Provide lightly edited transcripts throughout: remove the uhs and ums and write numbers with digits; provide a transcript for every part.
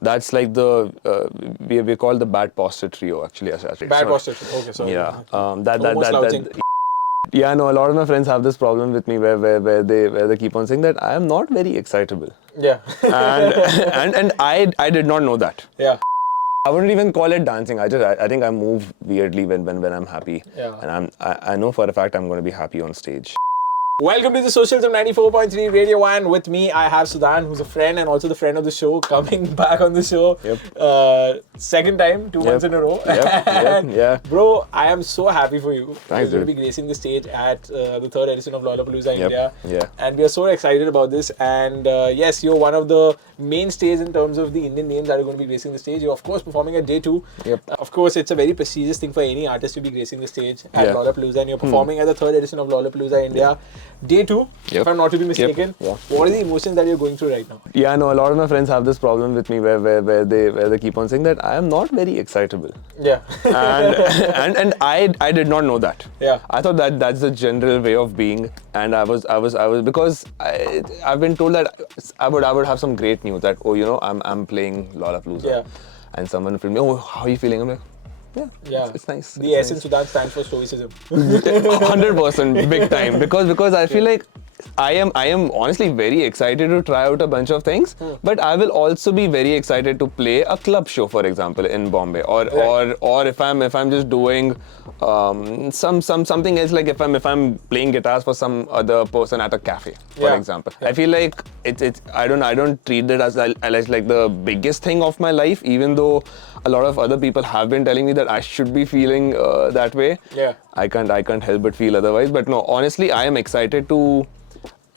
That's like the we call the bad posture trio actually. Bad posture. Okay, sorry. Yeah. Slouching. Yeah, no. A lot of my friends have this problem with me where they keep on saying that I am not very excitable. Yeah. and I did not know that. Yeah. I wouldn't even call it dancing. I think I move weirdly when I'm happy. Yeah. And I know for a fact I'm going to be happy on stage. Welcome to the Socials of 94.3 Radio 1. With me, I have Sudan, who's a friend and also the friend of the show, coming back on the show. Yep. Second time, 2 months in a row. Yeah. Bro, I am so happy for you. Thanks, You're going to dude. be gracing the stage at the third edition of Lollapalooza India. Yeah. And we are so excited about this. And yes, you're one of the mainstays in terms of the Indian names that are going to be gracing the stage. You're, of course, performing at day 2. Yep. Of course, it's a very prestigious thing for any artist to be gracing the stage at Yeah. Lollapalooza. And you're performing at the third edition of Lollapalooza India. Day 2, if I'm not to be mistaken. Yep. What are the emotions that you're going through right now? Yeah, no. A lot of my friends have this problem with me where they keep on saying that I am not very excitable. Yeah. and I did not know that. Yeah. I thought that's the general way of being, and I was because I've been told that I would have some great news that I'm playing Lollapalooza. Yeah. And someone filmed me. Oh, how are you feeling? I'm like, yeah. It's nice. The S in Sudan stands for stoicism. 100% big time because I feel like I am honestly very excited to try out a bunch of things, but I will also be very excited to play a club show, for example, in Bombay, or if I'm just doing something else, like if I'm playing guitars for some other person at a cafe, for example. I feel like it's I don't treat it as like the biggest thing of my life, even though a lot of other people have been telling me that I should be feeling that way. Yeah. I can't help but feel otherwise. But no, honestly, I am excited to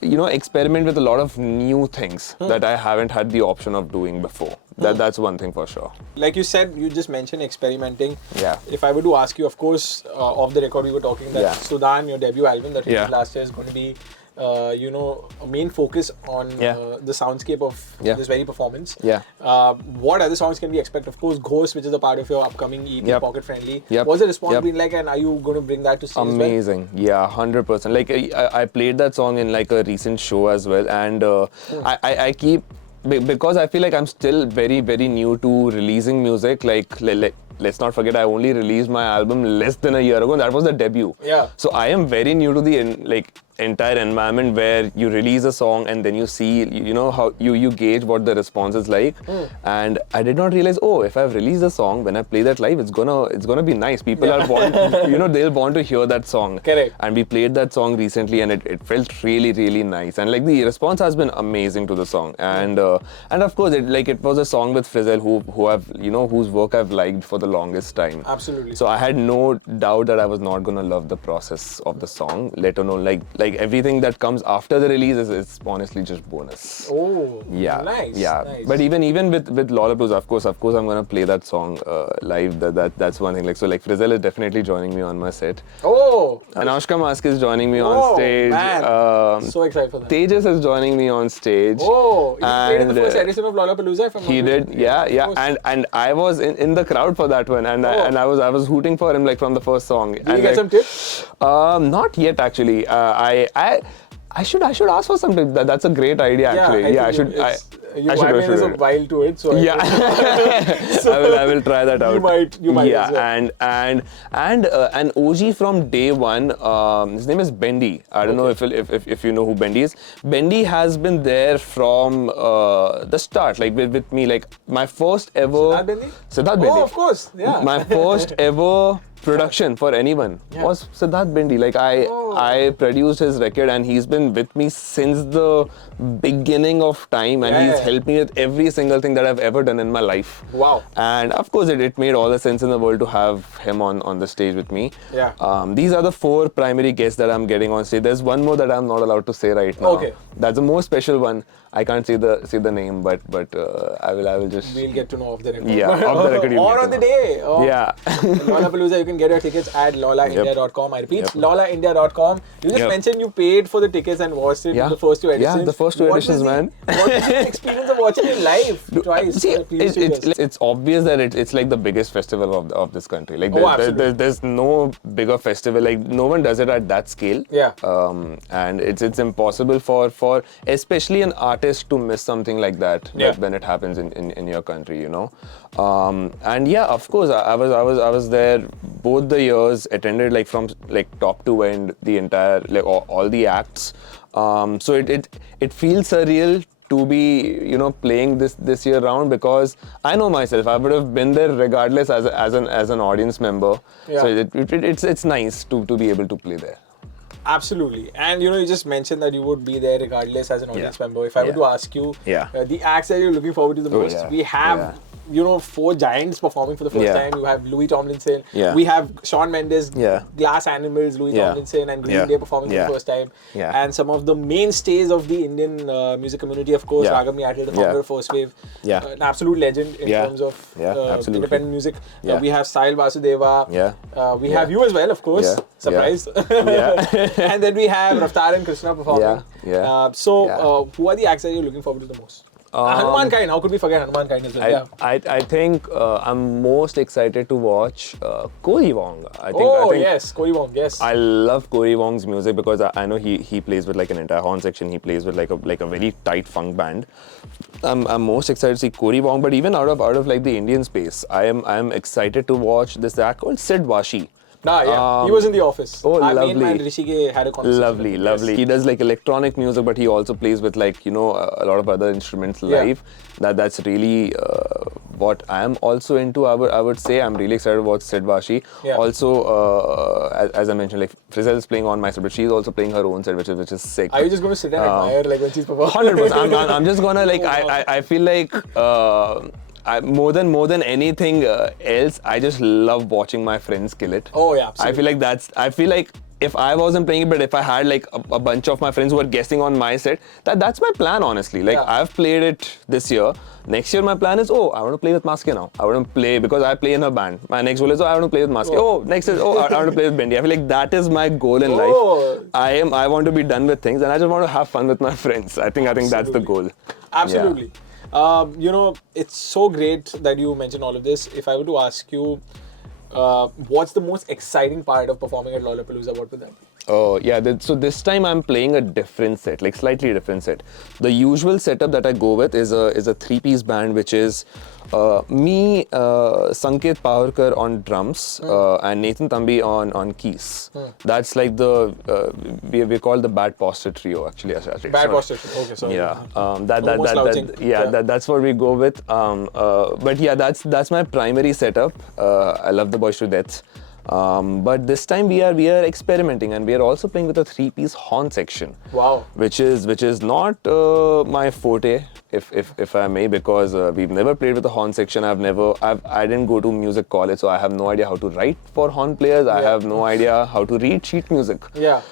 experiment with a lot of new things that I haven't had the option of doing before. That's one thing for sure. Like you said, you just mentioned experimenting. Yeah. If I were to ask you, of course, off the record we were talking that Yeah. Sudan, your debut album that released Yeah. last year, is going to be a main focus on the soundscape of this very performance. Yeah. What other songs can we expect? Of course, Ghost, which is a part of your upcoming EP, Pocket Friendly. Yep. What's the response Yep. been like, and are you going to bring that to stage Amazing. Yeah, 100%. Like I played that song in like a recent show as well, and I keep, because I feel like I'm still very, very new to releasing music. Like let's not forget, I only released my album less than a year ago, and that was the debut. Yeah. So I am very new to the entire environment where you release a song and then you see, how you gauge what the response is like. And I did not realize, if I've released a song, when I play that live, it's gonna be nice. People are they'll want to hear that song. Correct. And we played that song recently, and it felt really, really nice. And like the response has been amazing to the song. And of course, it was a song with Frizzell, whose work I've liked for the longest time. Absolutely. So I had no doubt that I was not gonna love the process of the song, let alone like everything that comes after the release is honestly just bonus. Oh, Yeah. nice. Yeah. Nice. But even with Lollapalooza, of course I'm gonna play that song live. That's one thing. Like Frizzell is definitely joining me on my set. Oh. Anushka Mask is joining me on stage. Man. So excited for that. Tejas is joining me on stage. Oh, you played in the And, first edition of Lollapalooza, if I'm not He mistaken. did, yeah. And I was in the crowd for that one, and I was hooting for him like from the first song. Did you get some tips? Not yet actually. I should ask for some tips. That's a great idea actually. I should. there's a while to it, so Yeah, I will try that out. You might. Yeah, as well. and an OG from day one. His name is Bendy. I don't know if you know who Bendy is. Bendy has been there from the start, like with me. Like my first ever. Siddharth Bendy. Oh, of course. Yeah. My first ever production for anyone was Siddharth Bendy. Like I produced his record, and he's been with me since the beginning of time, and he's helped me with every single thing that I've ever done in my life. Wow. And of course it made all the sense in the world to have him on the stage with me. Yeah. These are the 4 primary guests that I'm getting on stage. There's one more that I'm not allowed to say right now. Okay. That's a more special one. I can't say the name, but I will just. We'll get to know off the record. Yeah, off the record. Or on the day. Yeah. Lollapalooza, you can get your tickets at lollaindia.com. I repeat, lollaindia.com. You just mentioned you paid for the tickets and watched it in the first 2 editions. Yeah, the first 2 editions, man. What was the experience of watching it live twice? See, it's obvious that it's like the biggest festival of this country. Like there's no bigger festival. Like no one does it at that scale. Yeah. And it's impossible for especially an artist artist to miss something like that when it happens in your country, you know. And yeah, of course, I was there both the years, attended like from like top to end the entire like all the acts. So it feels surreal to be, you know, playing this year round, because I know myself, I would have been there regardless as an audience member. So it's nice to be able to play there. Absolutely. And you know, you just mentioned that you would be there regardless as an audience member. If I were to ask you the acts that you're looking forward to the most, we have you know, 4 giants performing for the first time. You have Louis Tomlinson, we have Shawn Mendes, Glass Animals, Louis Tomlinson, and Green Day performing for the first time. And some of the mainstays of the Indian music community, of course, Ragam Niatil, the founder of First Wave, an absolute legend in terms of independent music. We have Sahil Vasudeva, we have you as well, of course, surprise. And then we have Raftaar and Krishna performing. So who are the acts that you're looking forward to the most? Hanuman Kind, how could we forget Hanuman Kind as well? I think I'm most excited to watch Cory Wong. I think, yes, Cory Wong, yes. I love Cory Wong's music because I know he plays with like an entire horn section. He plays with like a very tight funk band. I'm most excited to see Cory Wong, but even out of like the Indian space, I am excited to watch this act called Sid Washi. He was in The Office. Oh, Our lovely. main man Rishi had a conversation. Lovely. He does like electronic music, but he also plays with like, you know, a lot of other instruments live. That's really what I'm also into. I would say I'm really excited about Sid Washi. Also, as I mentioned, like Frizzell is playing on my set, but she's also playing her own set, which is sick. Are you just going to sit and admire like when she's performing? 100%. I'm just gonna like I feel like. More than anything else, I just love watching my friends kill it. Oh yeah, absolutely. I feel like if I wasn't playing it, but if I had like a bunch of my friends who were guessing on my set, that's my plan, honestly. Like I've played it this year. Next year my plan is, I want to play with Maske now. I want to play because I play in her band. My next goal is, I want to play with Maske. Next is, I want to play with Bendy. I feel like that is my goal in life. I want to be done with things and I just want to have fun with my friends. I think that's the goal. Absolutely. Yeah. You know, it's so great that you mentioned all of this. If I were to ask you, what's the most exciting part of performing at Lollapalooza, what would that be? Oh, yeah. So this time I'm playing a different set, like slightly different set. The usual setup that I go with is a 3-piece band, which is me, Sanket Pavarkar on drums, and Nathan Thambi on keys. That's like the we call the Bad Posture Trio, actually. Bad Posture Trio. Okay, sorry. Yeah, that's what we go with. But yeah, that's my primary setup. I love the boys to death. But this time we are experimenting, and we are also playing with a 3-piece horn section. Wow. Which is not my forte, if I may, because we've never played with a horn section. I didn't go to music college, so I have no idea how to write for horn players. I have no idea how to read sheet music.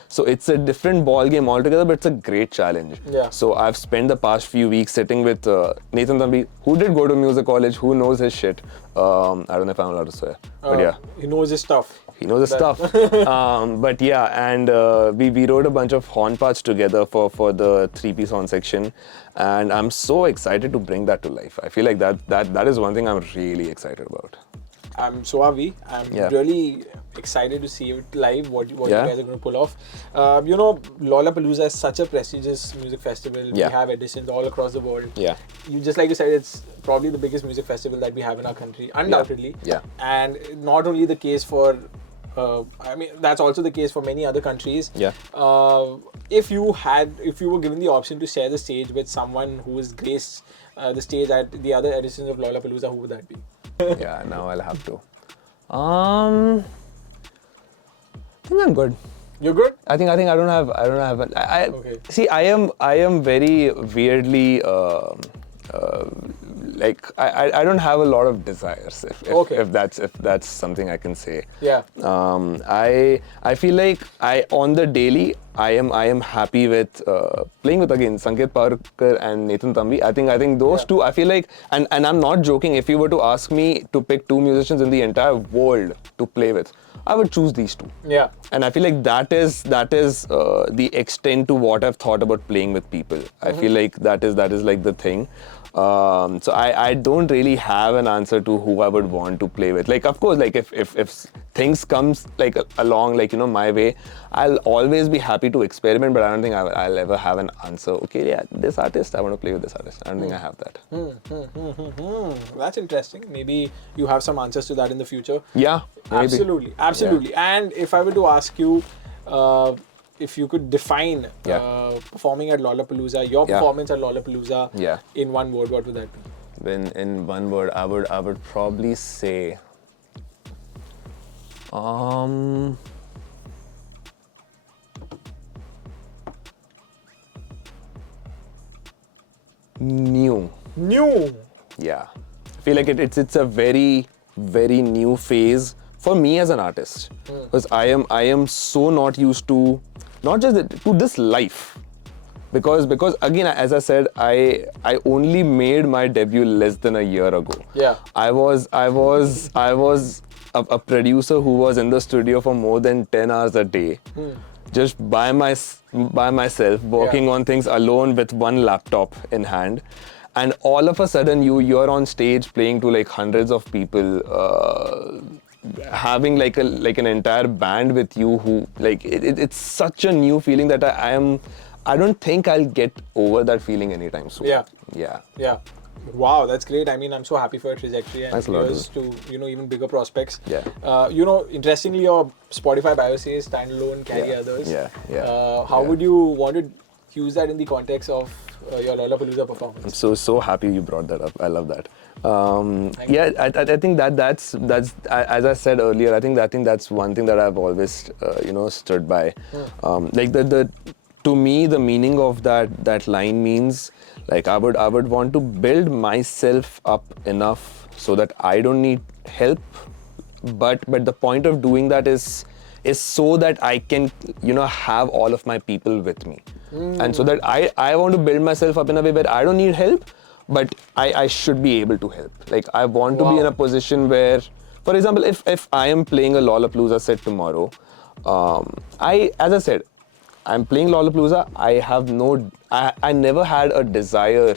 So it's a different ball game altogether, but it's a great challenge. So I've spent the past few weeks sitting with Nathan Thambi, who did go to music college, who knows his shit. I don't know if I'm allowed to swear, but yeah. He knows his stuff. He knows his stuff. But yeah, and we wrote a bunch of horn parts together for the 3-piece horn section, and I'm so excited to bring that to life. I feel like that is one thing I'm really excited about. So are we. I'm really excited to see it live, what you guys are going to pull off. You know, Lollapalooza is such a prestigious music festival. We have editions all across the world. Just like you said, it's probably the biggest music festival that we have in our country, undoubtedly. And not only the case for, I mean, that's also the case for many other countries. If you were given the option to share the stage with someone who has graced the stage at the other editions of Lollapalooza, who would that be? Yeah, now I'll have to. I think I'm good. You're good? I think I don't have. Okay. See, I am very weirdly like I don't have a lot of desires. If that's something I can say. I feel like on the daily I am happy with playing with, again, Sanket Pavarkar and Nathan Thambi. I think those two, I feel like, and I'm not joking, if you were to ask me to pick 2 musicians in the entire world to play with, I would choose these 2. And I feel like that is the extent to what I've thought about playing with people. I feel like that is like the thing. So I don't really have an answer to who I would want to play with. Like, of course, like if things comes like along like my way, I'll always be happy to experiment, but I don't think I'll ever have an answer. Okay, yeah, this artist, I want to play with this artist. I don't think I have that. That's interesting. Maybe you have some answers to that in the future. Yeah, maybe. Absolutely. Yeah. And if I were to ask you, if you could define performing at Lollapalooza, your performance at Lollapalooza in one word, what would that be? In one word, I would probably say new. Yeah, I feel like it's a very new phase for me as an artist, because I am so not used to not just to this life, because again, as I said, I only made my debut less than a year ago. Yeah, I was a producer who was in the studio for more than 10 hours a day, just by myself, working on things alone with one laptop in hand. And all of a sudden, you're on stage playing to like hundreds of people, having like an entire band with you who like it's such a new feeling that I don't think I'll get over that feeling anytime soon. Yeah. Wow, that's great. I mean, I'm so happy for your trajectory and yours to even bigger prospects. Yeah. Interestingly, your Spotify bio says standalone, carry others. Yeah. How would you want to use that in the context of your Lollapalooza performance? I'm so happy you brought that up. I love that. I think that's as I said earlier. I think that's one thing that I've always stood by. Like to me, the meaning of that line means like I would want to build myself up enough so that I don't need help, but the point of doing that is so that I can have all of my people with me, and so that I want to build myself up in a way where I don't need help, but I should be able to help. Like I want to be in a position where, for example, if I am playing a Lollapalooza set tomorrow, as I said, I'm playing Lollapalooza. I never had a desire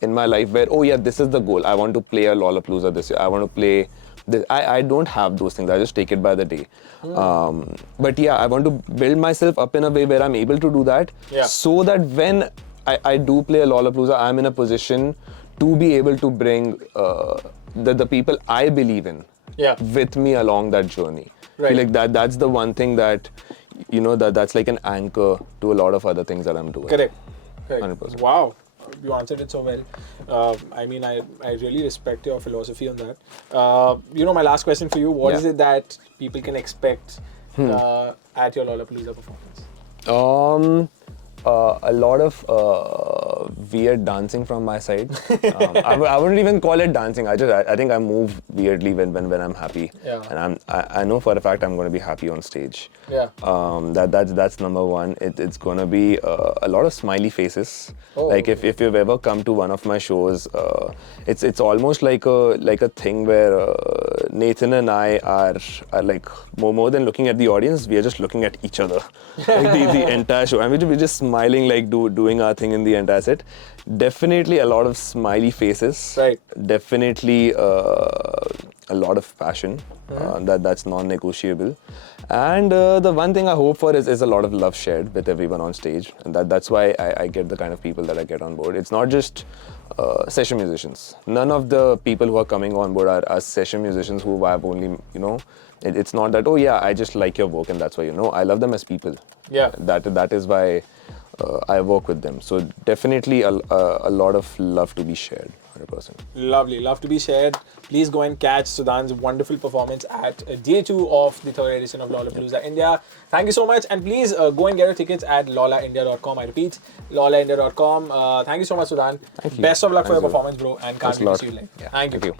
in my life where, oh yeah, this is the goal. I want to play a Lollapalooza this year. I want to play this. I don't have those things. I just take it by the day. But yeah, I want to build myself up in a way where I'm able to do that, so that when I do play a Lollapalooza, I'm in a position to be able to bring the people I believe in with me along that journey. Right. Like that's the one thing that that's like an anchor to a lot of other things that I'm doing. Correct. 100%. Wow, you answered it so well. I mean, I really respect your philosophy on that. My last question for you: what is it that people can expect at your Lollapalooza performance? A lot of weird dancing from my side. I wouldn't even call it dancing. I think I move weirdly when I'm happy. Yeah. And I know for a fact I'm going to be happy on stage. Yeah. That's number one. It's going to be a lot of smiley faces. Oh. Like if you've ever come to one of my shows, it's almost like a thing where Nathan and I are like more than looking at the audience, we are just looking at each other. Like the entire show. And we're just smiling, like doing our thing in the entire set. Definitely a lot of smiley faces. Right. Definitely a lot of passion. That's non-negotiable. And the one thing I hope for is a lot of love shared with everyone on stage. And that's why I get the kind of people that I get on board. It's not just session musicians. None of the people who are coming on board are session musicians who I've only, it's not that, oh yeah, I just like your work and that's why, I love them as people. Yeah. That is why I work with them. So definitely a lot of love to be shared, 100%. Lovely, love to be shared. Please go and catch Sudan's wonderful performance at day 2 of the 3rd edition of Lollapalooza India. Thank you so much, and please go and get your tickets at lollaindia.com. I repeat, lollaindia.com. Thank you so much, Sudan. Thank you. Best of luck for your performance, bro, and can't wait to see you live. Yeah. Thank you.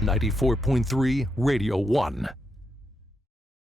94.3 Radio 1.